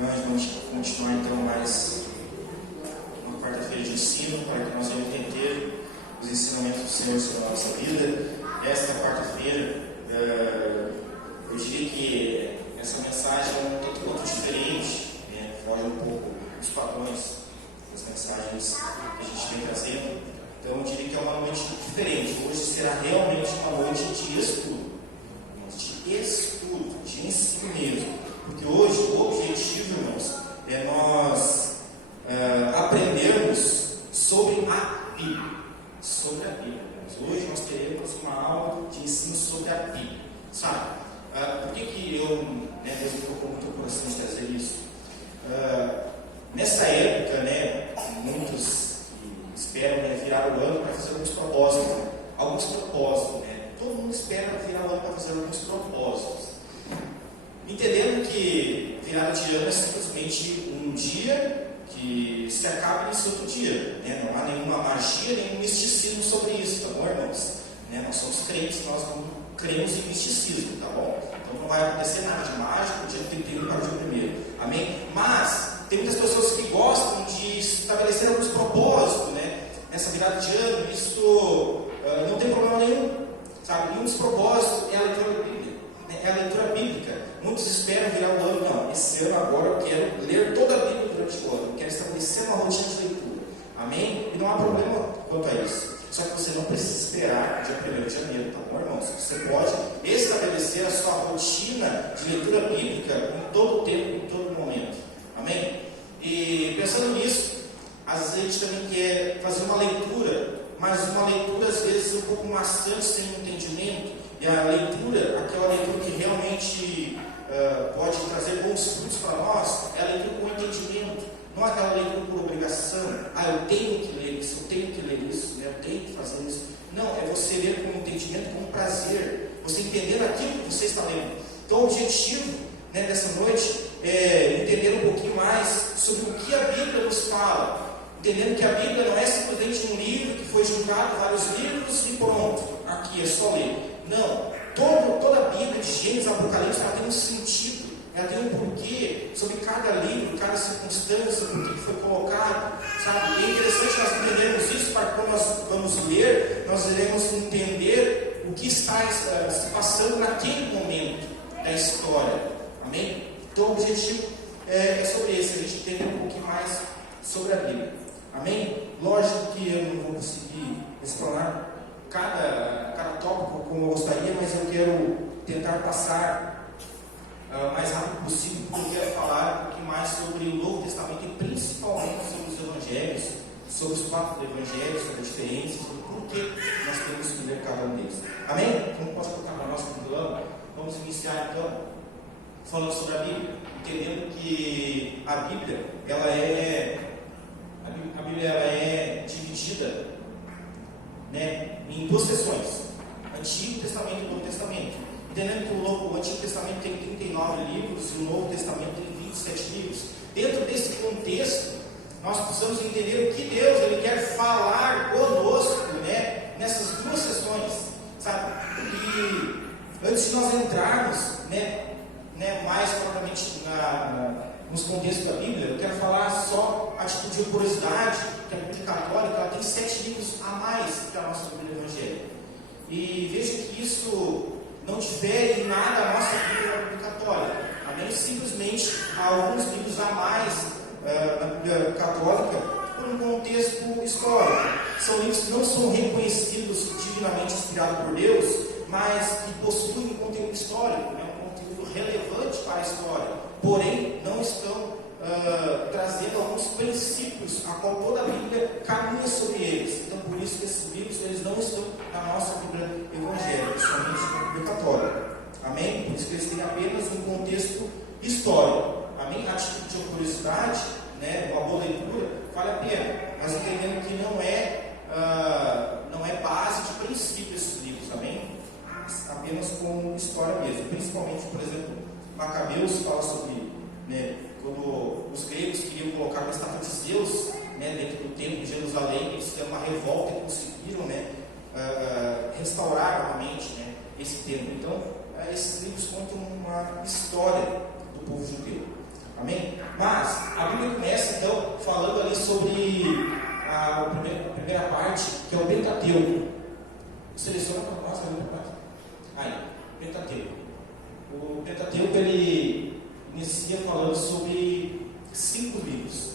Vamos continuar então mais uma quarta-feira de ensino para que nós venhamos entender os ensinamentos do Senhor sobre a nossa vida. Esta quarta-feira, eu diria que essa mensagem é um tanto quanto diferente, né? Foge um pouco dos padrões das mensagens que a gente vem trazendo. Então eu diria que é uma noite diferente. Hoje será realmente uma noite de estudo, de ensino mesmo. Porque hoje o objetivo, irmãos, é nós aprendermos sobre a Bíblia. Sobre a Bíblia. Hoje nós teremos uma aula de ensino sobre a Bíblia. Sabe? Por que eu, Deus me tocou muito o coração de trazer isso? Nessa época, muitos esperam virar o ano para fazer alguns propósitos. Todo mundo espera virar o ano para fazer alguns propósitos. Entendendo que virada de ano é simplesmente um dia que se acaba nesse outro dia. Não há nenhuma magia, nenhum misticismo sobre isso, tá bom, irmãos? Nós somos crentes, nós não cremos em misticismo, tá bom? Então não vai acontecer nada de mágico do dia 31 para o dia 1º. Amém? Mas tem muitas pessoas que gostam de estabelecer alguns propósitos, nessa virada de ano. Isso não tem problema nenhum, sabe? Um dos propósitos é a leitura bíblica. É a leitura bíblica. Muitos esperam virar o ano. Não, esse ano agora eu quero ler toda a Bíblia durante o ano. Eu quero estabelecer uma rotina de leitura. Amém? E não há problema quanto a isso. Só que você não precisa esperar o dia 1º de janeiro, tá bom, irmãos? Você pode estabelecer a sua rotina de leitura bíblica em todo o tempo, em todo momento. Amém? E pensando nisso, às vezes a gente também quer fazer uma leitura, mas uma leitura às vezes um pouco maçante, sem entendimento. E a leitura, aquela leitura que realmente pode trazer bons frutos para nós, é a leitura com entendimento. Não é aquela leitura por obrigação. Eu tenho que ler isso, eu tenho que ler isso, eu tenho que fazer isso. Não, é você ler com entendimento, com prazer. Você entender aquilo que você está lendo. Então o objetivo dessa noite é entender um pouquinho mais sobre o que a Bíblia nos fala. Entendendo que a Bíblia não é simplesmente um livro que foi juntado vários livros e pronto, aqui é só ler. Não, toda a Bíblia, de Gênesis a Apocalipse, ela tem um sentido, ela tem um porquê sobre cada livro, cada circunstância, por que foi colocado, sabe? E é interessante nós entendermos isso, para que quando nós vamos ler, nós iremos entender o que está se passando naquele momento da história. Amém? Então o objetivo é sobre esse, a gente entender um pouquinho mais sobre a Bíblia. Amém? Lógico que eu não vou conseguir explorar cada tópico como eu gostaria, mas eu quero tentar passar mais rápido possível, porque eu quero falar um pouquinho mais sobre o Novo Testamento e principalmente sobre os Evangelhos, sobre os 4 Evangelhos, sobre a diferença, sobre por que nós temos que ler cada um deles. Amém? Então pode colocar para nós no plano. Vamos iniciar então falando sobre a Bíblia, entendendo que a Bíblia ela é dividida em 2 seções, Antigo Testamento e Novo Testamento. Entendendo que o Antigo Testamento tem 39 livros e o Novo Testamento tem 27 livros. Dentro desse contexto, nós precisamos entender o que Deus ele quer falar conosco nessas 2 sessões, sabe? E antes de nós entrarmos mais propriamente nos contextos da Bíblia, eu quero falar só a título de curiosidade, que a Bíblia Católica ela tem 7 livros a mais que a nossa Bíblia Evangélica. E veja que isso não difere em nada a nossa Bíblia Católica. Amém? Simplesmente há alguns livros a mais na Bíblia Católica por um contexto histórico. São livros que não são reconhecidos divinamente inspirados por Deus, mas que possuem um conteúdo histórico, um conteúdo relevante para a história. Porém, não estão trazendo alguns princípios a qual toda a Bíblia caminha sobre eles. Então, por isso que esses livros eles não estão na nossa Bíblia Evangélica, somente na Bíblia Católica. Amém? Por isso que eles têm apenas um contexto histórico. Amém? A título de curiosidade, uma boa leitura, vale a pena. Mas entendendo que não é base de princípio esses livros. Amém? Apenas como história mesmo. Principalmente, por exemplo, Macabeus fala sobre quando os gregos queriam colocar uma estátua de Zeus dentro do templo de Jerusalém, eles fizeram uma revolta e conseguiram restaurar novamente esse templo. Então, esses livros contam uma história do povo judeu. Amém? Mas a Bíblia começa então falando ali sobre a primeira parte, que é o Pentateuco. Seleciona para nós a primeira parte. Aí, Pentateuco. O Pentateuco ele inicia falando sobre 5 livros.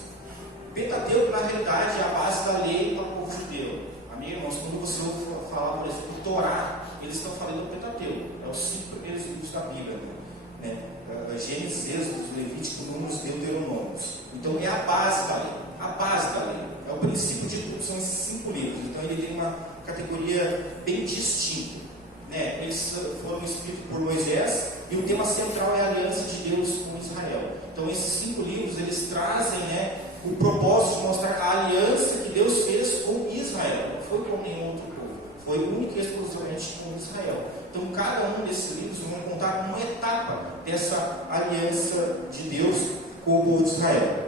O Pentateuco, na realidade, é a base da lei para o povo judeu. Amém, irmãos? Quando você ouve falar, por exemplo, do Torá, eles estão falando do Pentateuco. É os 5 primeiros livros da Bíblia, né? Gênesis, Êxodo, Levítico, Números, Deuteronômios. Então é a base da lei. A base da lei. É o princípio de tudo, são esses 5 livros. Então ele tem uma categoria bem distinta. Né? Eles foram escritos por Moisés e o tema central é a aliança de Deus com Israel. Então esses 5 livros eles trazem, né, o propósito de mostrar a aliança que Deus fez com Israel. Não foi com nenhum outro povo. Foi único e exclusivamente com Israel. Então cada um desses livros vão contar uma etapa dessa aliança de Deus com o povo de Israel.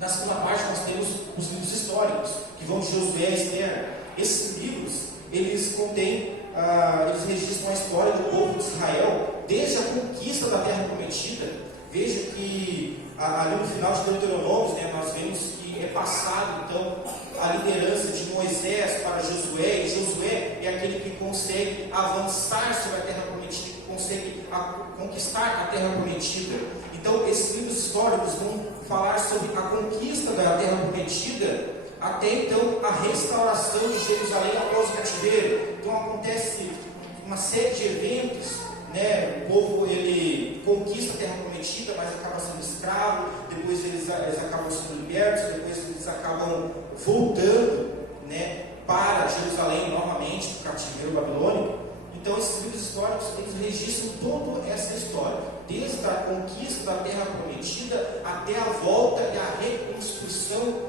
Na segunda parte nós temos os livros históricos, que vão de Josué a Esther. Esses livros, eles contêm, eles registram a história do povo de Israel, desde a conquista da terra prometida. Veja que ali no final de Deuteronômios, né, nós vemos que é passado então a liderança de Moisés para Josué, e Josué é aquele que consegue avançar sobre a terra prometida, que consegue conquistar a terra prometida. Então esses livros históricos vão falar sobre a conquista da terra prometida, até então a restauração de Jerusalém após o cativeiro. Então acontece uma série de eventos, né? O povo ele conquista a terra prometida, mas acaba sendo escravo, depois eles acabam sendo libertos, depois eles acabam voltando, né, para Jerusalém novamente, do cativeiro babilônico. Então esses livros históricos eles registram toda essa história, desde a conquista da terra prometida até a volta e a reconstrução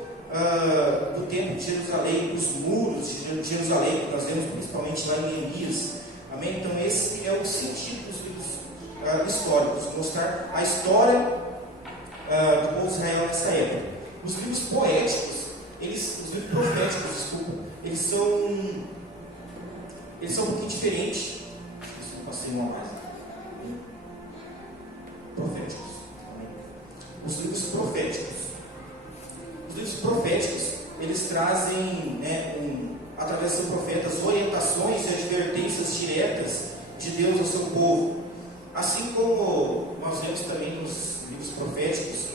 do templo de Jerusalém, dos muros de Jerusalém, que nós vemos principalmente lá em Neemias. Amém? Então esse é o sentido dos livros históricos, mostrar a história do povo de Israel nessa época. Os livros poéticos, os livros proféticos, desculpa, eles são um pouquinho diferentes. Eu passei uma mais. Proféticos. Amém? Os livros proféticos. Os livros proféticos, eles trazem, né, através dos profetas, orientações e advertências diretas de Deus ao seu povo. Assim como nós vemos também nos livros proféticos,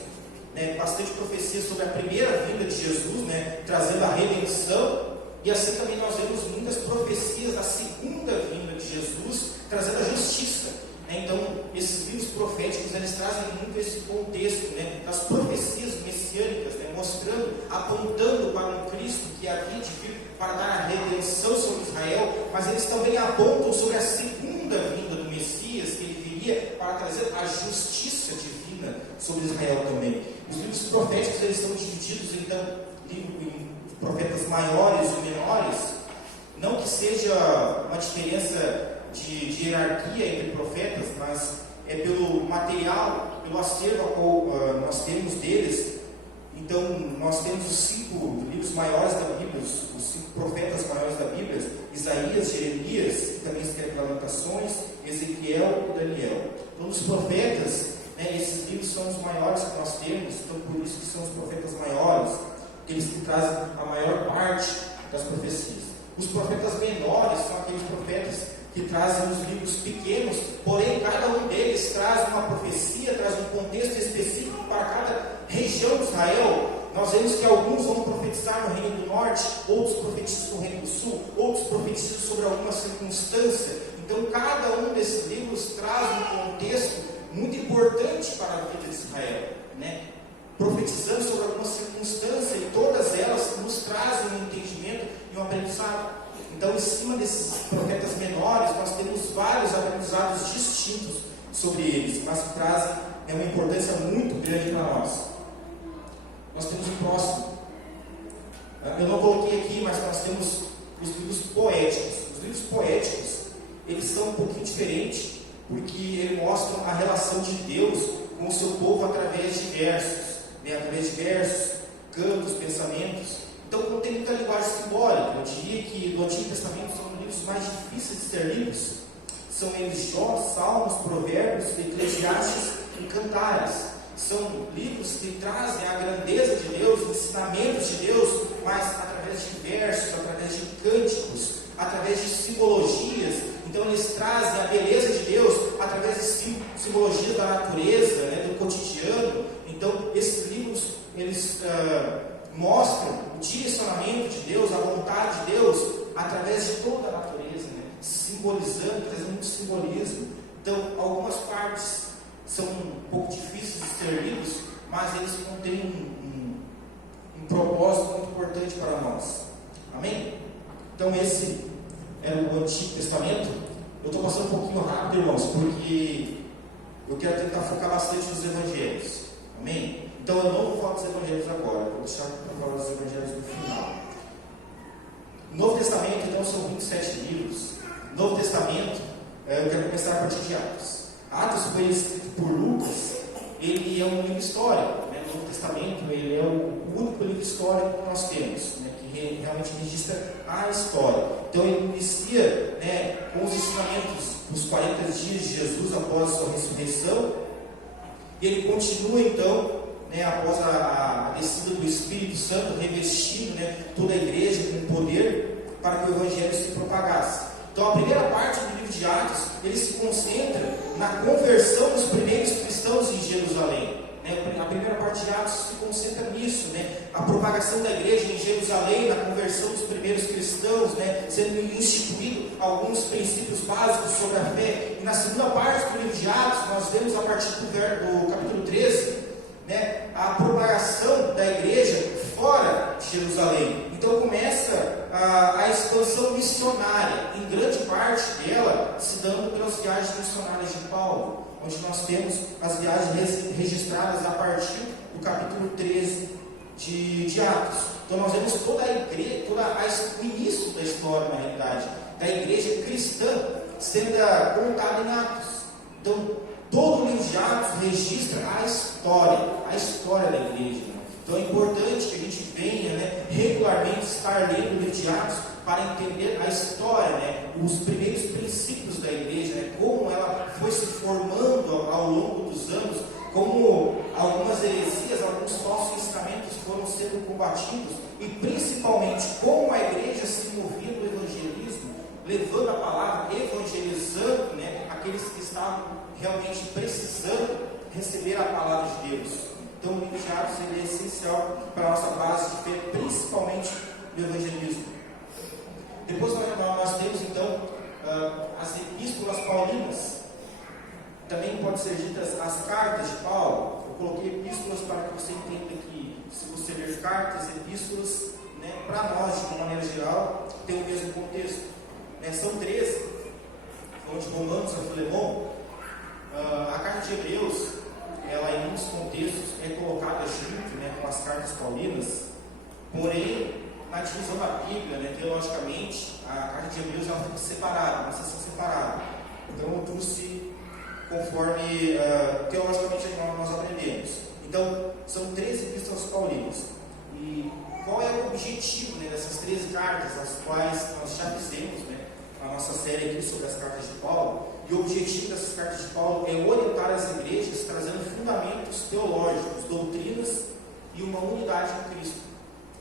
né, bastante profecias sobre a primeira vinda de Jesus, né, trazendo a redenção, e assim também nós vemos muitas profecias da segunda vinda de Jesus, trazendo a justiça. Né? Então, esses livros proféticos, eles trazem muito esse contexto, né, das profecias messiânicas, né, mostrando, apontando para um Cristo que havia de vir para dar a redenção sobre Israel, mas eles também apontam sobre a segunda vinda do Messias, que ele viria para trazer a justiça divina sobre Israel também. Os livros proféticos eles estão divididos então em profetas maiores e menores, não que seja uma diferença de hierarquia entre profetas, mas é pelo material, pelo acervo a qual nós temos deles. Então nós temos os 5 livros maiores da Bíblia, os 5 profetas maiores da Bíblia: Isaías, Jeremias, que também escreve Lamentações, Ezequiel e Daniel. Então os profetas, né, esses livros são os maiores que nós temos, então por isso que são os profetas maiores, eles que trazem a maior parte das profecias. Os profetas menores são aqueles profetas que trazem os livros pequenos, porém cada um deles traz uma profecia, traz um contexto específico para cada região de Israel. Nós vemos que alguns vão profetizar no Reino do Norte, outros profetizam no Reino do Sul, outros profetizam sobre alguma circunstância. Então cada um desses livros traz um contexto muito importante para a vida de Israel, né? Profetizando sobre alguma circunstância, e todas elas nos trazem um entendimento e um aprendizado. Então, em cima desses profetas menores, nós temos vários aprendizados distintos sobre eles, mas que trazem uma importância muito grande para nós. Nós temos o próximo. Eu não coloquei aqui, mas nós temos os livros poéticos. Os livros poéticos, eles são um pouquinho diferentes, porque eles mostram a relação de Deus com o seu povo através de versos, né? Através de versos, cantos, pensamentos. Então contém muita linguagem simbólica. Eu diria que no Antigo Testamento são os livros mais difíceis de ser lidos. São eles Jó, Salmos, Provérbios, Eclesiastes e Cantares. são livros que trazem a grandeza de Deus, os ensinamentos de Deus, mas através de versos, através de cânticos, através de simbologias. Então eles trazem a beleza de Deus através de simbologias da natureza, né, do cotidiano. Então esses livros, eles mostram o direcionamento de Deus, a vontade de Deus, através de toda a natureza, né, simbolizando, trazendo muito simbolismo. Então algumas partes são um pouco difíceis de ser lidos, mas eles contêm um propósito muito importante para nós. Amém? Então esse era o Antigo Testamento. Eu estou passando um pouquinho rápido, irmãos, porque eu quero tentar focar bastante nos Evangelhos. Amém? Então eu não vou falar dos Evangelhos agora, eu vou deixar para falar dos Evangelhos no final. O Novo Testamento, então, são 27 livros. Novo Testamento, eu quero começar a partir de Atos. Atos foi escrito por Lucas. Ele é um livro histórico, né? O Novo Testamento, ele é o único livro histórico que nós temos, né? Que realmente registra a história. Então ele inicia, né, com os ensinamentos dos 40 dias de Jesus após a sua ressurreição, e ele continua então, né, após a descida do Espírito Santo, revestindo, né, toda a igreja com poder para que o Evangelho se propagasse. Então a primeira parte do livro de Atos, ele se concentra na conversão dos primeiros cristãos em Jerusalém. A primeira parte de Atos se concentra nisso, né? A propagação da igreja em Jerusalém, na conversão dos primeiros cristãos, né? Sendo instituído alguns princípios básicos sobre a fé. E na segunda parte do livro de Atos, nós vemos a partir do capítulo 13, né, a propagação da igreja fora de Jerusalém. Então começa a expansão missionária, em grande parte dela se dando pelas viagens missionárias de Paulo, onde nós temos as viagens registradas a partir do capítulo 13 de Atos. Então nós vemos toda a igreja, o início da história, na realidade, da igreja cristã sendo contada em Atos. Então todo o livro de Atos registra a história da igreja. Né? Então é importante que a gente venha, né, regularmente estar lendo o livro de Atos para entender a história, né, os primeiros princípios da igreja, né, como ela foi se formando ao longo dos anos, como algumas heresias, alguns falsos ensinamentos foram sendo combatidos, e principalmente como a igreja se movia no evangelismo, levando a palavra, evangelizando, né, aqueles que estavam realmente precisando receber a palavra de Deus. Então o livro de Atos ele é essencial para a nossa base de fé, principalmente no evangelismo. Depois nós temos então as epístolas paulinas, também pode ser ditas as cartas de Paulo. Eu coloquei epístolas para que você entenda que, se você ler cartas, epístolas, né, para nós de uma maneira geral, tem o mesmo contexto, né? São 13, vão de Romanos a Filemão. A carta de Hebreus, ela em muitos contextos é colocada junto, né, com as cartas paulinas, porém na divisão da Bíblia, né, teologicamente, a carta de Hebreus ela fica separada, uma seção separada. Então eu trouxe conforme teologicamente nós aprendemos. Então são 13 epístolas paulinas. E qual é o objetivo, né, dessas 13 cartas, as quais nós já fizemos, né, a nossa série aqui sobre as cartas de Paulo? E o objetivo dessas cartas de Paulo é orientar as igrejas, trazendo fundamentos teológicos, doutrinas e uma unidade em Cristo.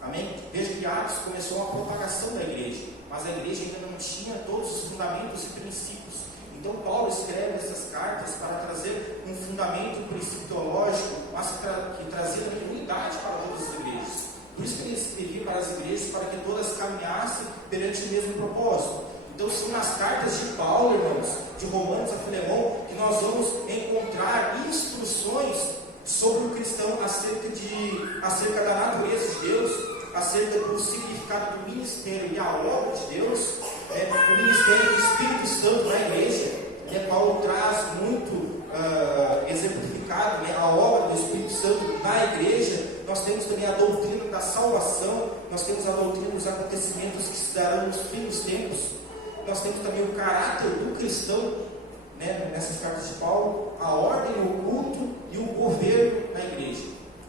Amém? Veja que Atos começou uma propagação da igreja, mas a igreja ainda não tinha todos os fundamentos e princípios. Então Paulo escreve essas cartas para trazer um fundamento, um princípio teológico, mas que trazia unidade para todas as igrejas. Por isso que ele escrevia para as igrejas, para que todas caminhassem perante o mesmo propósito. Então são nas cartas de Paulo, irmãos, de Romanos a Filemão, que nós vamos encontrar instruções sobre o cristão acerca da natureza de Deus, acerca do significado do ministério e a obra de Deus, o ministério do Espírito Santo na igreja. Paulo traz muito exemplificado, né, a obra do Espírito Santo na igreja. Nós temos também a doutrina da salvação, nós temos a doutrina dos acontecimentos que se darão nos fins dos tempos. Nós temos também o caráter do cristão, né, nessas cartas de Paulo, a ordem, o culto e o governo na igreja.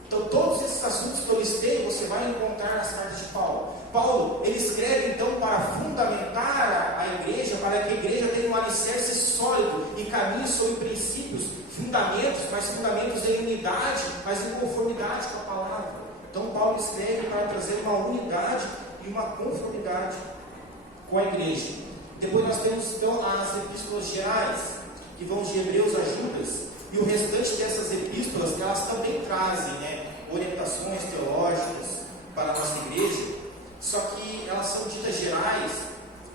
Então todos esses assuntos que eu listei, você vai encontrar nas cartas de Paulo. Paulo, ele escreve então para fundamentar a igreja, para que a igreja tenha um alicerce sólido e caminhe sobre princípios, fundamentos, mas fundamentos em unidade, mas em conformidade com a palavra. Então Paulo escreve para trazer uma unidade e uma conformidade com a igreja. Depois nós temos então as epístolas gerais, que vão de Hebreus a Judas, e o restante dessas epístolas, elas também trazem, orientações teológicas para a nossa igreja, só que elas são ditas gerais,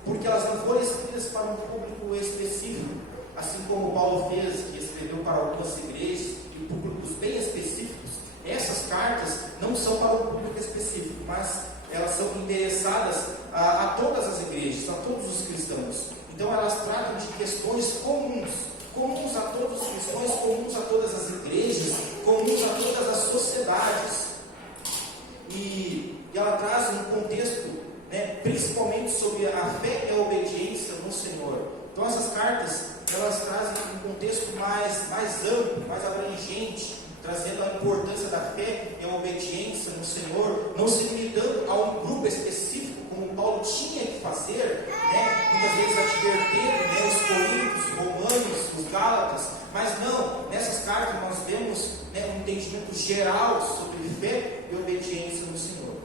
porque elas não foram escritas para um público específico, assim como Paulo fez, que escreveu para algumas igrejas e públicos bem específicos. Essas cartas não são para um público específico, mas elas são endereçadas a todas as igrejas, a todos os cristãos. Então elas tratam de questões comuns a todos os cristãos, comuns a todas as igrejas, comuns a todas as sociedades. E ela traz um contexto, principalmente sobre a fé e a obediência no Senhor. Então essas cartas, elas trazem um contexto mais amplo, mais abrangente, trazendo a importância da fé e a obediência no Senhor, não se limitando a um grupo específico, como Paulo tinha que fazer, muitas vezes advertendo os coríntios, os romanos, os gálatas, mas não, nessas cartas nós vemos um entendimento geral sobre fé e obediência no Senhor.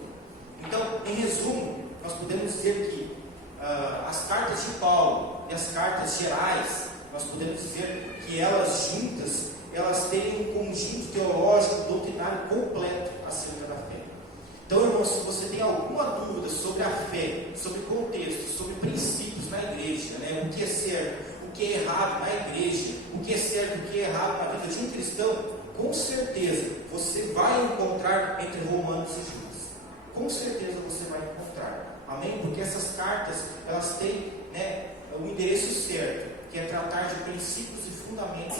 Então, em resumo, nós podemos dizer que as cartas de Paulo e as cartas gerais, nós podemos dizer que elas juntas, elas têm um conjunto teológico, doutrinário completo acerca da fé. Então, irmãos, se você tem alguma dúvida sobre a fé, sobre contexto, sobre princípios na igreja, o que é certo, o que é errado na igreja, o que é certo, o que é errado na vida de um cristão, com certeza você vai encontrar entre Romanos e Judas. Com certeza você vai encontrar. Amém? Porque essas cartas, elas têm o endereço certo, que é tratar de princípios e fundamentos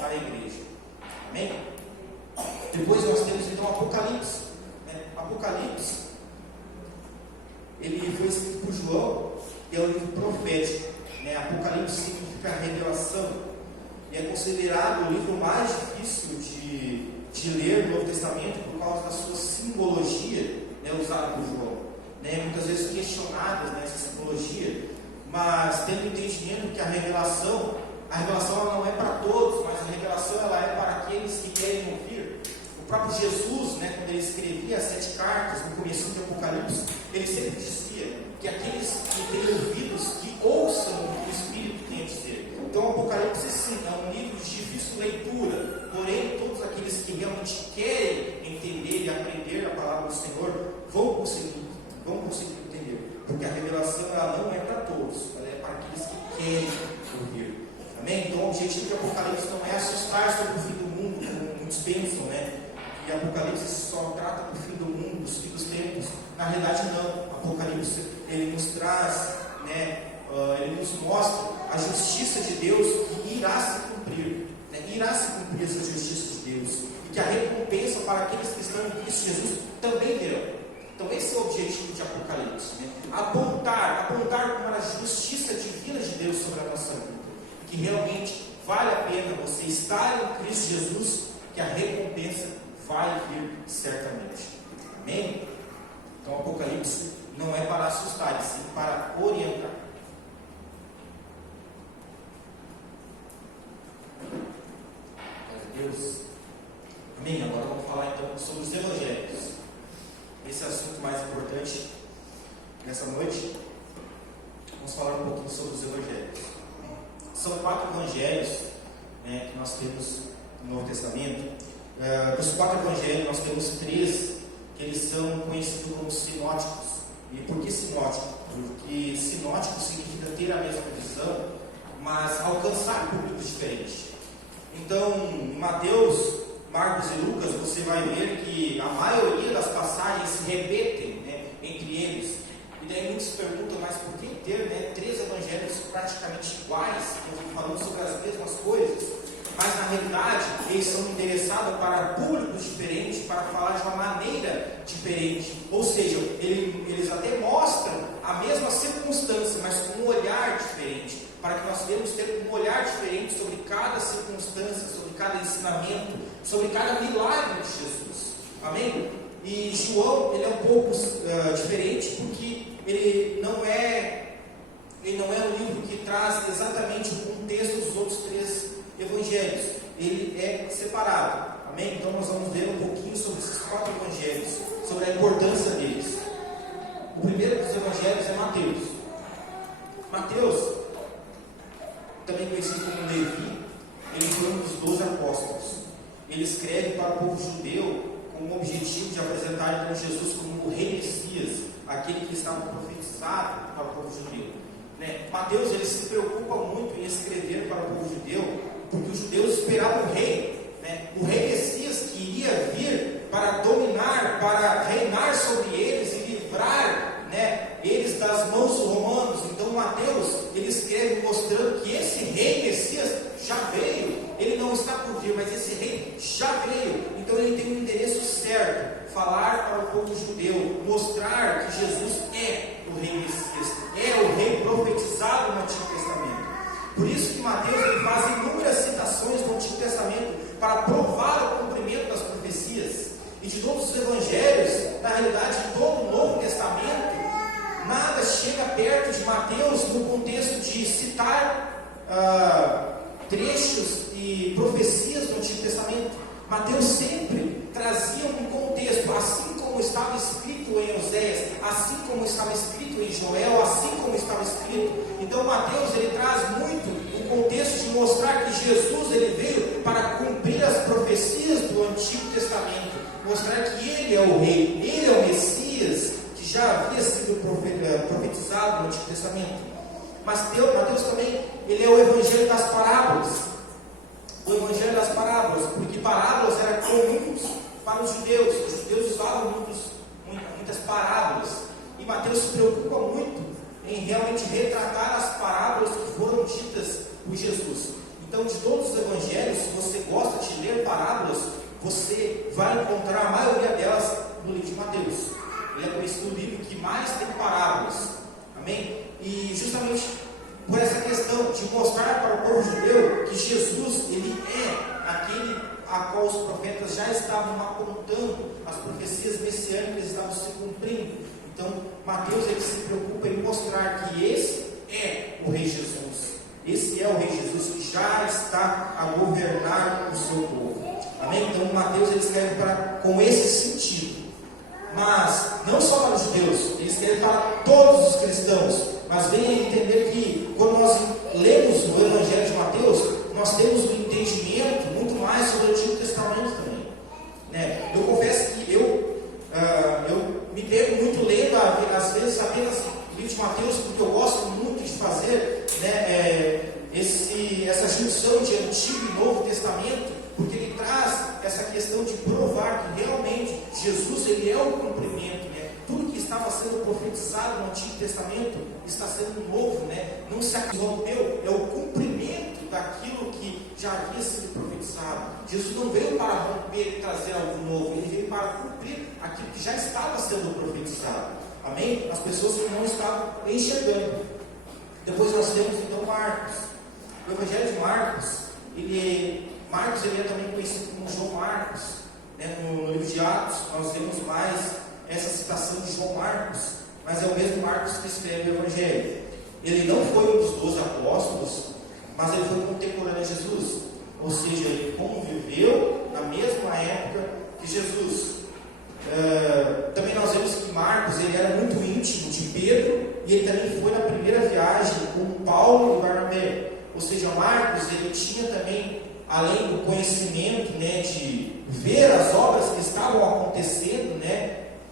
da igreja. Amém? Depois nós temos então Apocalipse. Apocalipse, ele foi escrito por João, e é um livro profético. Apocalipse significa revelação, e é considerado o livro mais difícil de ler no Novo Testamento por causa da sua simbologia, usada por João. Muitas vezes questionadas essa simbologia, mas tendo o entendimento que a revelação ela não é para todos, mas a revelação ela é para aqueles que querem ouvir. O próprio Jesus, quando ele escrevia as 7 cartas, no começo do Apocalipse, ele sempre dizia que aqueles que têm ouvidos, que ouçam o que o Espírito tem a dizer. Então o Apocalipse sim, é um livro de difícil leitura, porém todos aqueles que realmente querem entender e aprender a palavra do Senhor vão conseguir entender, porque a revelação ela não é para todos, ela é para aqueles que querem ouvir. Amém? Então o objetivo de Apocalipse não é assustar sobre o fim do mundo, como muitos pensam, e Apocalipse só trata do fim do mundo, dos fim dos tempos. Na realidade não. Apocalipse ele nos traz, ele nos mostra a justiça de Deus que irá se cumprir, irá se cumprir essa justiça de Deus, e que a recompensa para aqueles que estão em Cristo Jesus também terão. Então esse é o objetivo de Apocalipse, apontar para a justiça divina de Deus sobre a nossa vida, que realmente vale a pena você estar em Cristo Jesus, que a recompensa vai vir certamente. Amém? Então Apocalipse não é para assustar, sim para orientar. Glória a Deus. Amém? Agora vamos falar então sobre os evangelhos. Esse é o assunto mais importante nessa noite. Vamos falar um pouquinho sobre os evangelhos. São 4 evangelhos que nós temos no Novo Testamento. Dos 4 evangelhos nós temos 3 que eles são conhecidos como sinóticos. E por que sinótico? Porque sinótico significa ter a mesma visão, mas alcançar públicos diferentes. Então, em Mateus, Marcos e Lucas, você vai ver que a maioria das passagens se repetem entre eles. E daí muitos perguntam, mas por que ter 3 evangelhos praticamente iguais, falando sobre as mesmas coisas? Mas na realidade, eles são endereçados para públicos diferentes, para falar de uma maneira diferente. Ou seja, eles até mostram a mesma circunstância, mas com um olhar diferente, para que nós devemos ter um olhar diferente sobre cada circunstância, sobre cada ensinamento, sobre cada milagre de Jesus. Amém? E João, ele é um pouco diferente, porque ele não é um livro que traz exatamente o contexto dos outros 3 evangelhos. Ele é separado. Amém? Então nós vamos ver um pouquinho sobre esses 4 evangelhos, sobre a importância deles. O primeiro dos evangelhos é Mateus. Mateus, também conhecido como Levi, ele foi um dos 12 apóstolos. Ele escreve para o povo judeu com o objetivo de apresentar então Jesus como o rei Messias, aquele que estava profetizado para o povo judeu. Mateus ele se preocupa muito em escrever para o povo judeu, porque os judeus esperavam o rei, o rei Messias que iria vir para dominar, para reinar sobre eles e livrar eles das mãos dos romanos. Então Mateus ele escreve mostrando que esse rei Messias já veio, ele não está por vir, mas esse rei já veio. Então ele tem um endereço certo, falar para o povo judeu, mostrar que Jesus é o rei Messias, é o rei profetizado no Antigo Testamento. Por isso que Mateus ele faz inúmeras citações do Antigo Testamento para provar o cumprimento das profecias. E de todos os evangelhos, na realidade de todo o Novo Testamento, nada chega perto de Mateus no contexto de citar trechos e profecias do Antigo Testamento. Mateus sempre trazia um contexto, assim como estava escrito em Oséias, assim como estava escrito em Joel, assim como estava escrito. Então Mateus ele traz muito o contexto de mostrar que Jesus ele veio para cumprir as profecias do Antigo Testamento, mostrar que ele é o rei, ele é o Messias que já havia sido profetizado no Antigo Testamento. Mas Mateus também ele é o evangelho das parábolas. O evangelho das parábolas, porque parábolas eram comuns para os judeus. Os judeus usavam muitas parábolas. E Mateus se preocupa muito em realmente retratar as parábolas que foram ditas por Jesus. Então, de todos os evangelhos, se você gosta de ler parábolas, você vai encontrar a maioria delas no livro de Mateus. Ele é conhecido o livro que mais tem parábolas. Amém? E justamente por essa questão de mostrar para o povo judeu que Jesus ele é aquele a qual os profetas já estavam apontando, as profecias messiânicas estavam se cumprindo. Então Mateus ele se preocupa em mostrar que esse é o rei Jesus, esse é o rei Jesus que já está a governar o seu povo. Amém? Então Mateus ele escreve com esse sentido, mas não só para os judeus, ele escreve para todos os cristãos. Mas venha entender que quando nós lemos o Evangelho de Mateus, nós temos um entendimento muito mais sobre o Antigo Testamento também. Eu confesso que eu me pego muito lendo, às vezes, apenas o livro de Mateus, porque eu gosto muito de fazer essa junção de Antigo e Novo Testamento, porque ele traz essa questão de provar que realmente Jesus ele é o cumprimento. Tudo que estava sendo profetizado no Antigo Testamento está sendo novo, não se rompeu, é o cumprimento daquilo que já havia sido profetizado. Jesus não veio para romper e trazer algo novo, ele veio para cumprir aquilo que já estava sendo profetizado. Amém? As pessoas que não estavam enxergando. Depois nós temos então Marcos. O Evangelho de Marcos ele é também conhecido como João Marcos. No livro de Atos nós vemos mais essa citação de João Marcos, mas é o mesmo Marcos que escreve o Evangelho. Ele não foi um dos 12 apóstolos, mas ele foi contemporâneo a Jesus, ou seja, ele conviveu na mesma época que Jesus. Também nós vemos que Marcos ele era muito íntimo de Pedro, e ele também foi na primeira viagem com Paulo e Barnabé. Ou seja, Marcos ele tinha também, além do conhecimento de ver as obras que estavam acontecendo,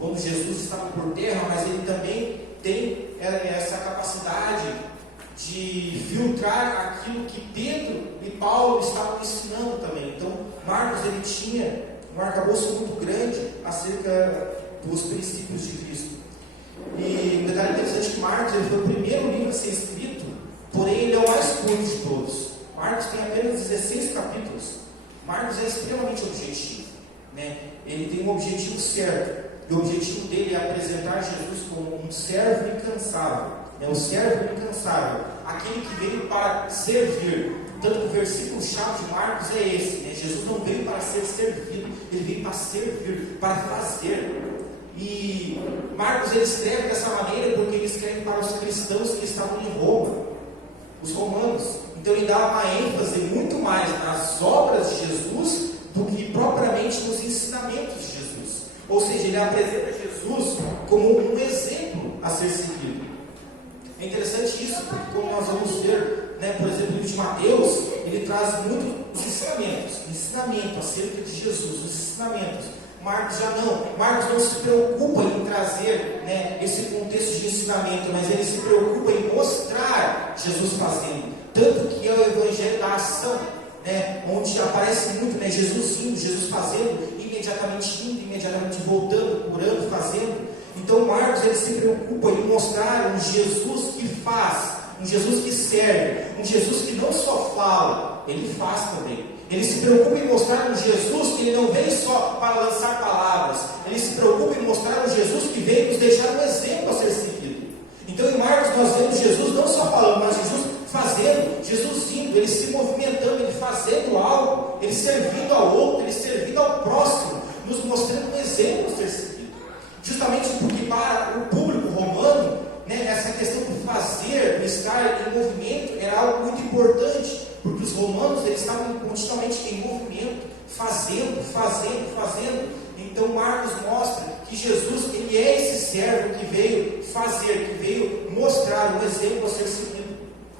quando Jesus estava por terra, mas ele também tem essa capacidade de filtrar aquilo que Pedro e Paulo estavam ensinando também. Então, Marcos ele tinha um arcabouço muito grande acerca dos princípios de Cristo. E um detalhe interessante que Marcos ele foi o primeiro livro a ser escrito, porém ele é o mais curto de todos. Marcos tem apenas 16 capítulos. Marcos é extremamente objetivo, ele tem um objetivo certo. E o objetivo dele é apresentar Jesus como um servo incansável. O servo incansável, aquele que veio para servir. Tanto que o versículo-chave de Marcos é esse. Jesus não veio para ser servido, ele veio para servir, para fazer. E Marcos ele escreve dessa maneira porque ele escreve para os cristãos que estavam em Roma, os romanos. Então ele dá uma ênfase muito mais nas obras de Jesus do que propriamente nos ensinamentos de Jesus. Ou seja, ele apresenta Jesus como um exemplo a ser seguido. É interessante isso, porque como nós vamos ver, por exemplo, no livro de Mateus, ele traz muito os ensinamento acerca de Jesus, os ensinamentos. Marcos já não. Marcos não se preocupa em trazer esse contexto de ensinamento, mas ele se preocupa em mostrar Jesus fazendo. Tanto que é o evangelho da ação, onde aparece muito Jesus indo, Jesus fazendo, imediatamente indo, imediatamente voltando, curando, fazendo. Então Marcos ele se preocupa em mostrar um Jesus que faz, um Jesus que serve, um Jesus que não só fala, ele faz também. Ele se preocupa em mostrar um Jesus que ele não veio só para lançar palavras, ele se preocupa em mostrar um Jesus que veio nos deixar um exemplo a ser seguido. Então em Marcos nós vemos Jesus não só falando, mas Jesus fazendo, Jesus indo, ele se movimentando, ele fazendo algo, ele servindo ao outro, ele servindo ao próximo, nos mostrando um exemplo a ser seguido. Justamente porque para o público romano, essa questão do fazer, do estar em movimento, era algo muito importante, porque os romanos eles estavam continuamente em movimento, fazendo. Então Marcos mostra que Jesus ele é esse servo que veio fazer, que veio mostrar um exemplo a ser seguido.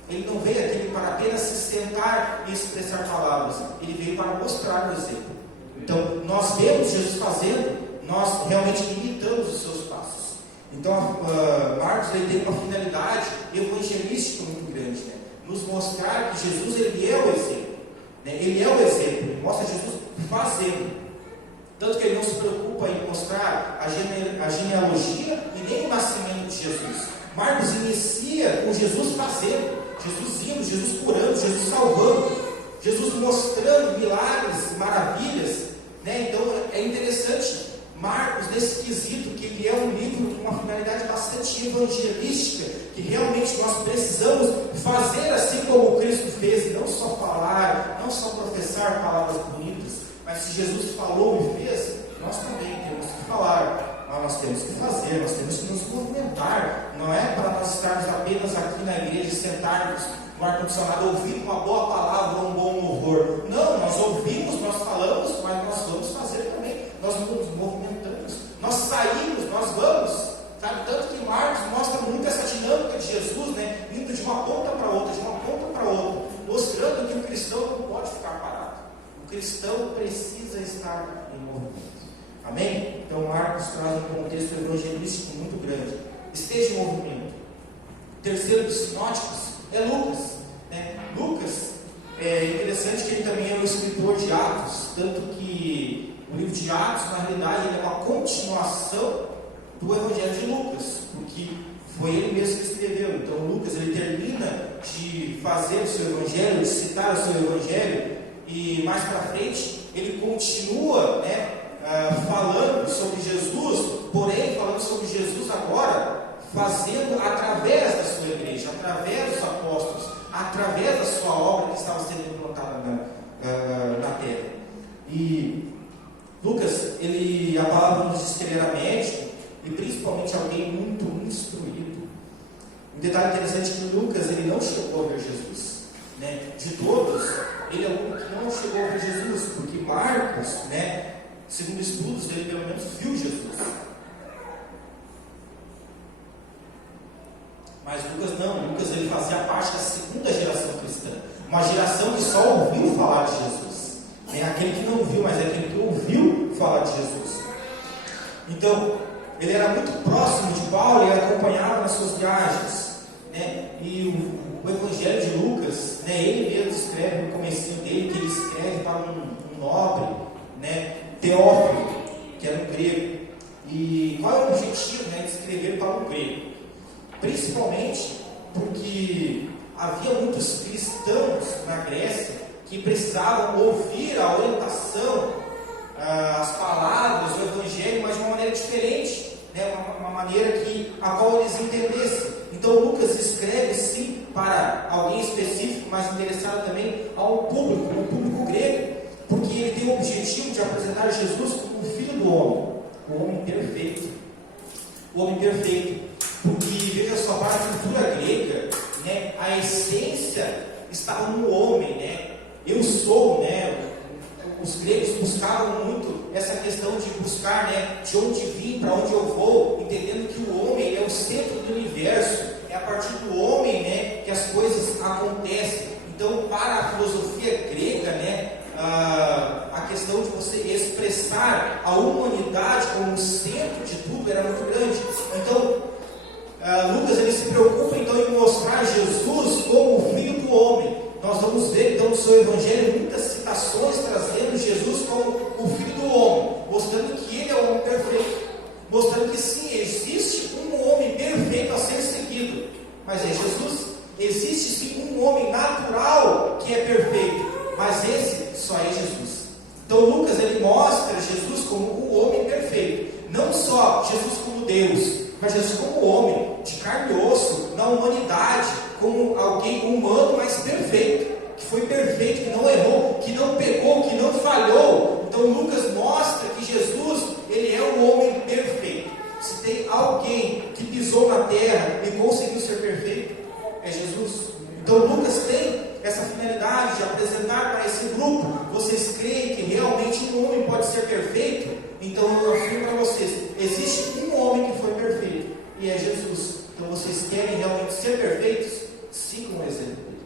Ele não veio aqui para apenas se sentar e expressar palavras, ele veio para mostrar um exemplo. Então nós vemos Jesus fazendo, nós realmente imitamos os seus passos. Então Marcos ele tem uma finalidade evangelística muito grande, nos mostrar que Jesus ele é o exemplo, ele é o exemplo, ele mostra Jesus fazendo. Tanto que ele não se preocupa em mostrar a genealogia e nem o nascimento de Jesus. Marcos inicia com Jesus fazendo, Jesus indo, Jesus curando, Jesus salvando, Jesus mostrando milagres, maravilhas. Então é interessante Marcos nesse quesito, que ele é um livro com uma finalidade bastante evangelística, que realmente nós precisamos fazer assim como Cristo fez, e não só falar, não só professar palavras bonitas, mas se Jesus falou e fez, nós também temos que falar, nós temos que fazer, nós temos que nos movimentar. Não é para nós estarmos apenas aqui na igreja, sentarmos no ar-condicionado, ouvindo uma boa palavra ou um bom louvor. Não, nós ouvimos, nós falamos, mas nós vamos fazer também. Nós nos movimentamos, nós saímos, nós vamos, sabe? Tanto que Marcos mostra muito essa dinâmica de Jesus, indo de uma ponta para outra, mostrando que o cristão não pode ficar parado. O cristão precisa estar em movimento. Amém? Então Marcos traz um contexto evangelístico muito grande. Esteja em movimento. O terceiro dos sinóticos é Lucas. Lucas, é interessante que ele também é um escritor de Atos, tanto que o livro de Atos, na realidade, ele é uma continuação do Evangelho de Lucas, porque foi ele mesmo que escreveu. Então Lucas ele termina de fazer o seu Evangelho, de citar o seu Evangelho, e mais para frente ele continua falando sobre Jesus, porém falando sobre Jesus agora, fazendo através da sua igreja, através dos apóstolos, através da sua obra que estava sendo implantada na terra. E Lucas, a palavra nos diz que ele era médico e principalmente alguém muito instruído. Um detalhe interessante é que Lucas ele não chegou a ver Jesus. De todos, ele é o único que não chegou a ver Jesus, porque Marcos, segundo estudos, ele pelo menos viu Jesus. Mas Lucas não, Lucas ele fazia parte da segunda geração cristã, uma geração que só ouviu falar de Jesus. Aquele que não viu, mas é aquele que ouviu falar de Jesus. Então, ele era muito próximo de Paulo e acompanhava nas suas viagens. E o Evangelho de Lucas, ele mesmo escreve no comecinho dele, que ele escreve para um nobre, Teófilo, que era um grego. E qual é o objetivo de escrever para um grego? Principalmente porque havia muitos cristãos na Grécia que precisavam ouvir a orientação, as palavras, o Evangelho, mas de uma maneira diferente, uma maneira a qual eles entendessem. Então Lucas escreve sim para alguém específico, mas interessado também ao público grego, porque ele tem o objetivo de apresentar Jesus como o Filho do Homem, o homem perfeito. O homem perfeito, porque veja só, para a cultura grega, a essência estava no homem, eu sou, Os gregos buscavam muito essa questão de buscar, né, de onde vim, para onde eu vou, entendendo que o homem é o centro do universo, é a partir do homem, né, que as coisas acontecem. Então, para a filosofia grega, né, a questão de você expressar a humanidade como o centro de tudo era muito grande. Então, Lucas ele se preocupa então em mostrar Jesus como o Filho do Homem. Nós vamos ver então no seu Evangelho muitas citações trazendo Jesus como o Filho do Homem, mostrando que ele é o homem perfeito, mostrando que sim, existe um homem perfeito a ser seguido, mas é Jesus. Existe sim um homem natural que é perfeito, mas esse só é Jesus. Então Lucas ele mostra Jesus como o homem perfeito, não só Jesus como Deus, mas Jesus como homem, de carne e osso, na humanidade, como alguém humano, mas perfeito, que foi perfeito, que não errou, que não pecou, que não falhou. Então Lucas mostra que Jesus, ele é o homem perfeito. Se tem alguém que pisou na terra e conseguiu ser perfeito, é Jesus. Então Lucas tem essa finalidade de apresentar para esse grupo: vocês creem que realmente um homem pode ser perfeito? Então eu afirmo para vocês, existe um homem que foi perfeito, e é Jesus. Então vocês querem realmente ser perfeitos? Sigam o exemplo dele.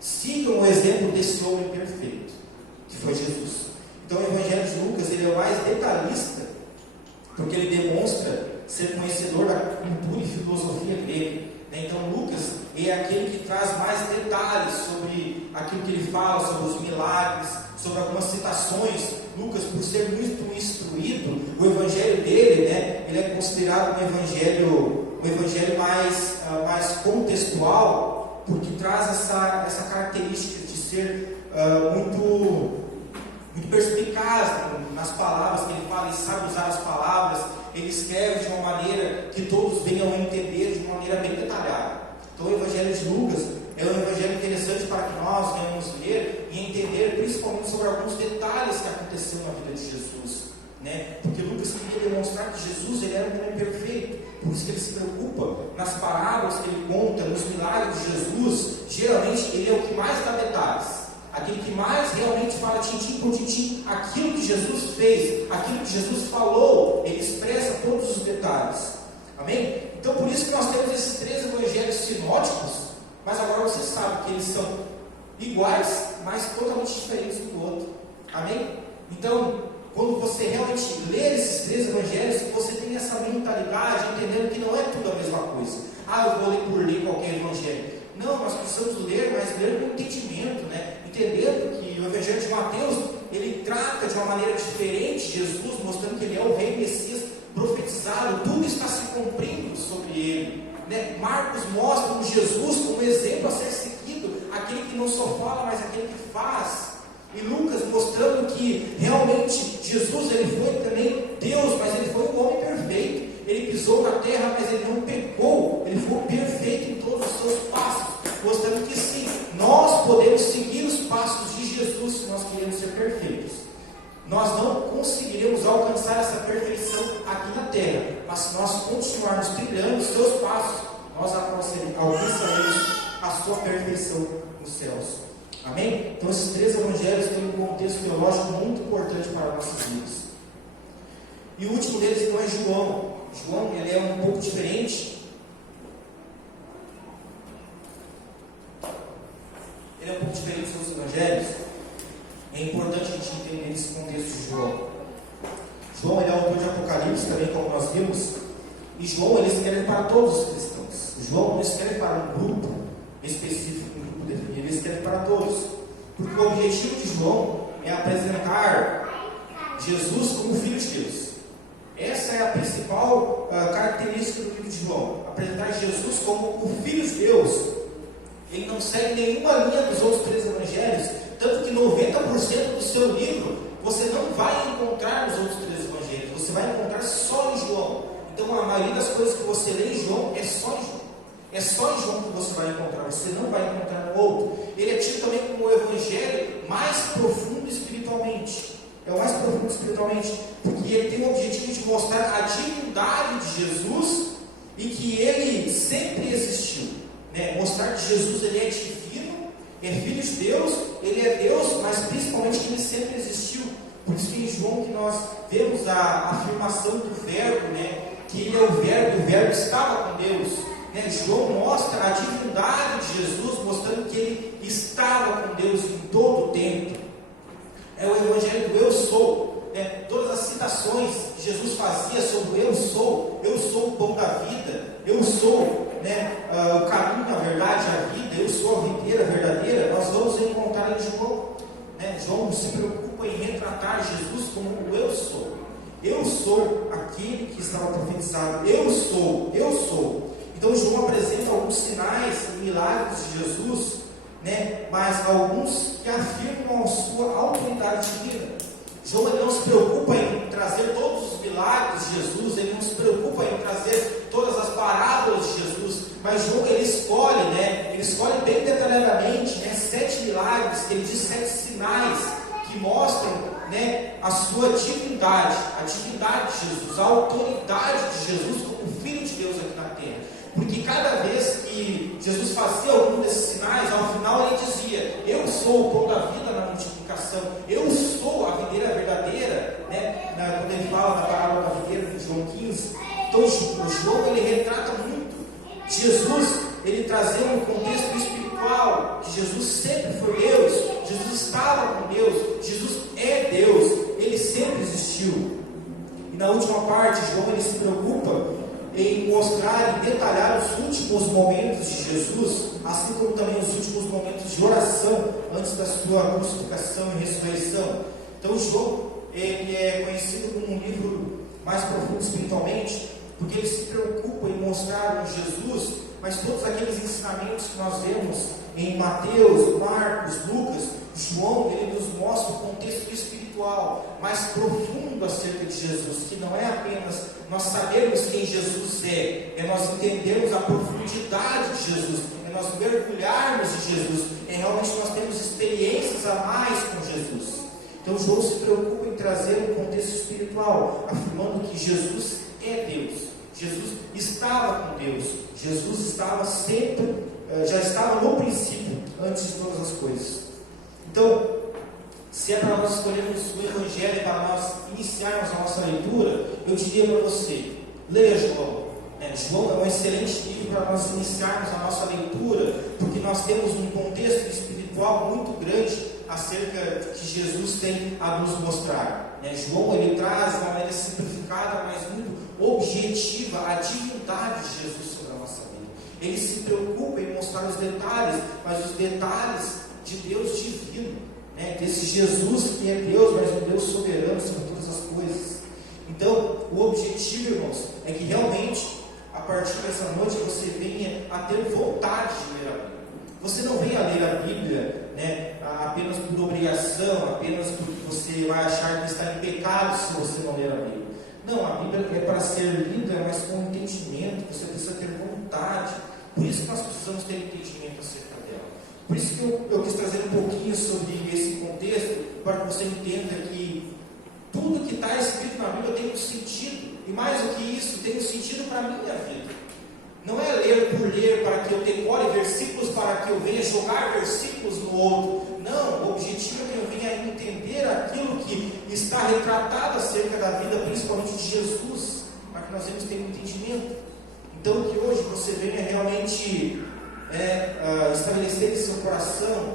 Sigam o exemplo desse homem perfeito, que foi Jesus. Então o Evangelho de Lucas ele é o mais detalhista, porque ele demonstra ser conhecedor da cultura e filosofia grega. Então Lucas é aquele que traz mais detalhes sobre aquilo que ele fala, sobre os milagres, sobre algumas citações. Lucas, por ser muito instruído, o evangelho dele, né, ele é considerado um evangelho mais contextual, porque traz essa característica de ser muito perspicaz nas palavras que ele fala, ele sabe usar as palavras, ele escreve de uma maneira que todos venham a entender de uma maneira bem detalhada. Então o Evangelho de Lucas é um evangelho interessante para que nós venhamos ler e entender principalmente sobre alguns detalhes que aconteceram na vida de Jesus, né? Porque Lucas queria demonstrar que Jesus ele era um homem perfeito, por isso que ele se preocupa nas parábolas que ele conta, nos milagres de Jesus. Geralmente ele é o que mais dá detalhes, aquele que mais realmente fala tintim por tintim aquilo que Jesus fez, aquilo que Jesus falou, ele expressa todos os detalhes. Amém? Então por isso que nós temos esses 3 evangelhos sinóticos, mas agora você sabe que eles são iguais, mas totalmente diferentes um do outro. Amém? Então, quando você realmente lê esses 3 evangelhos, você tem essa mentalidade, entendendo que não é tudo a mesma coisa. Eu vou ler por ler qualquer evangelho. Não, nós precisamos ler, mas ler com entendimento, né? Entendendo que o Evangelho de Mateus, ele trata de uma maneira diferente Jesus, mostrando que ele é o rei Messias profetizado, tudo está se cumprindo sobre ele, né? Marcos mostra o Jesus como exemplo a ser seguido, aquele que não só fala, mas aquele que faz. E Lucas mostrando que realmente Jesus ele foi também Deus, mas ele foi um homem perfeito. Ele pisou na terra, mas ele não pecou, ele foi perfeito em todos os seus passos, mostrando que sim, nós podemos seguir os passos de Jesus se nós queremos ser perfeitos. Nós não conseguiremos alcançar essa perfeição aqui na terra, mas se nós continuarmos trilhando os seus passos, nós alcançaremos a sua perfeição nos céus. Amém? Então esses 3 evangelhos têm um contexto teológico muito importante para nossas vidas. E o último deles então é João. João ele é um pouco diferente. Ele é um pouco diferente dos outros evangelhos. É importante a gente entender esse contexto de João. João ele é autor de Apocalipse também, como nós vimos. E João ele escreve para todos os cristãos. João não escreve para um grupo específico, um grupo definido. Ele escreve para todos. Porque o objetivo de João é apresentar Jesus como Filho de Deus. Essa é a principal característica do livro de João. Apresentar Jesus como o Filho de Deus. Ele não segue nenhuma linha dos outros 3 evangelhos, tanto que 90% do seu livro você não vai encontrar nos outros 3 evangelhos, você vai encontrar só em João. Então a maioria das coisas que você lê em João é só em João. É só em João que você vai encontrar, você não vai encontrar no outro. Ele é tido também como o evangelho mais profundo espiritualmente. É o mais profundo espiritualmente, porque ele tem o objetivo de mostrar a divindade de Jesus e que ele sempre existiu, né? Mostrar que Jesus ele é divino, é Filho de Deus, ele é Deus, mas principalmente que ele sempre existiu. Por isso que em João que nós vemos a afirmação do verbo, né? Que ele é o verbo, e o verbo estava com Deus. Né? João mostra a divindade de Jesus, mostrando que ele estava com Deus em todo o tempo. É o evangelho do eu sou. Né? Todas as citações que Jesus fazia sobre o eu sou o pão da vida, eu sou, né, o caminho, a verdade, a vida, eu sou a videira verdadeira, nós vamos encontrar em João. Né? João se preocupa em retratar Jesus como o eu sou. Eu sou aquele que estava profetizado. Eu sou, eu sou. Então João apresenta alguns sinais e milagres de Jesus, né? Mas alguns que afirmam a sua autoridade divina. João ele não se preocupa em trazer todos os milagres de Jesus, ele não se preocupa em trazer todas as parábolas de Jesus, mas João ele escolhe, né? Ele escolhe bem detalhadamente, né? 7 milagres, ele diz 7 sinais que mostram, né, a sua divindade, a divindade de Jesus, a autoridade de Jesus como Filho de Deus aqui na terra. Porque cada vez que Jesus fazia algum desses sinais, ao final ele dizia: eu sou o pão da vida na multiplicação, eu sou a videira verdadeira, né? Quando ele fala da parábola da videira, em João 15. Então o João ele retrata muito Jesus, ele trazendo um contexto espiritual, que Jesus sempre foi Deus, Jesus estava com Deus, Jesus é Deus, ele sempre existiu. E na última parte, João ele se preocupa em mostrar e detalhar os últimos momentos de Jesus, assim como também os últimos momentos de oração antes da sua crucificação e ressurreição. Então João ele é conhecido como um livro mais profundo espiritualmente, porque ele se preocupa em mostrar um Jesus, mas todos aqueles ensinamentos que nós vemos em Mateus, Marcos, Lucas, João, ele nos mostra o contexto espiritual mais profundo acerca de Jesus, que não é apenas nós sabermos quem Jesus é nós entendermos a profundidade de Jesus, é nós mergulharmos em Jesus, é realmente nós termos experiências a mais com Jesus. Então João se preocupa em trazer um contexto espiritual, afirmando que Jesus é Deus. Jesus estava com Deus, Jesus estava sempre, já estava no princípio, antes de todas as coisas. Então, se é para nós escolhermos o Evangelho, para nós iniciarmos a nossa leitura, eu diria para você, leia João. João é um excelente livro para nós iniciarmos a nossa leitura, porque nós temos um contexto espiritual muito grande acerca que Jesus tem a nos mostrar. João ele traz de uma maneira simplificada, mas muito objetiva, a divindade de Jesus sobre a nossa vida. Ele se preocupa em mostrar os detalhes, mas os detalhes de Deus divino, desse Jesus que é Deus, mas um Deus soberano sobre todas as coisas. Então, o objetivo, irmãos, é que realmente, a partir dessa noite, você venha a ter vontade de ler a Bíblia. Você não venha a ler a Bíblia, apenas por obrigação, apenas porque você vai achar que está em pecado se você não ler a Bíblia. Não, a Bíblia é para ser lida, mas com entendimento, você precisa ter vontade. Por isso que nós precisamos ter entendimento acerca dela. Por isso que eu quis trazer um pouquinho sobre esse contexto, para que você entenda que tudo que está escrito na Bíblia tem um sentido, e mais do que isso, tem um sentido para a minha vida. Não é ler por ler para que eu decore versículos, para que eu venha jogar versículos no outro. Não, o objetivo é que eu venha entender aquilo que está retratado acerca da vida, principalmente de Jesus, para que nós venhamos ter um entendimento. Então, que hoje você venha realmente estabelecer em seu coração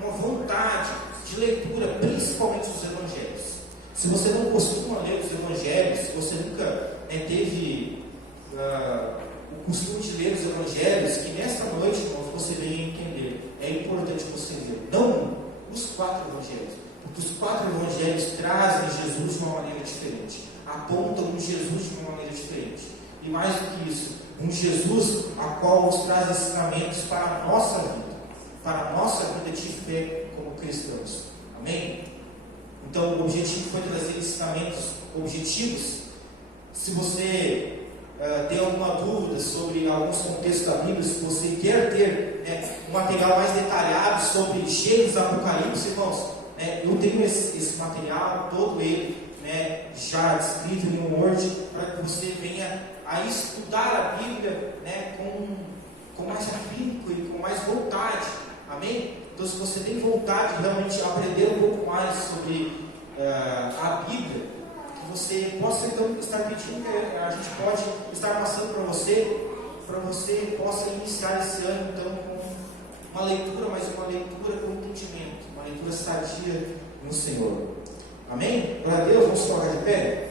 uma vontade de leitura, principalmente dos Evangelhos. Se você não costuma ler os Evangelhos, se você nunca teve o costume de ler os Evangelhos, que nesta noite, irmãos, você venha entender. É importante você ler, não os 4 Evangelhos, porque os 4 Evangelhos trazem Jesus de uma maneira diferente, apontam um Jesus de uma maneira diferente, e mais do que isso, um Jesus a qual nos traz ensinamentos para a nossa vida de fé como cristãos. Amém? Então o objetivo foi trazer ensinamentos objetivos. Se você tem alguma dúvida sobre alguns contextos da Bíblia, se você quer ter um material mais detalhado sobre Gênesis, Apocalipse, irmãos, eu tenho esse material, todo ele já descrito em um Word, para que você venha a estudar a Bíblia com mais afinco e com mais vontade. Amém? Então, se você tem vontade de realmente aprender um pouco mais sobre a Bíblia, que você possa então estar pedindo, que a gente pode estar passando para você possa iniciar esse ano então com uma leitura, mas uma leitura com entendimento, uma leitura sadia no Senhor. Amém? Glória a Deus, vamos colocar de pé.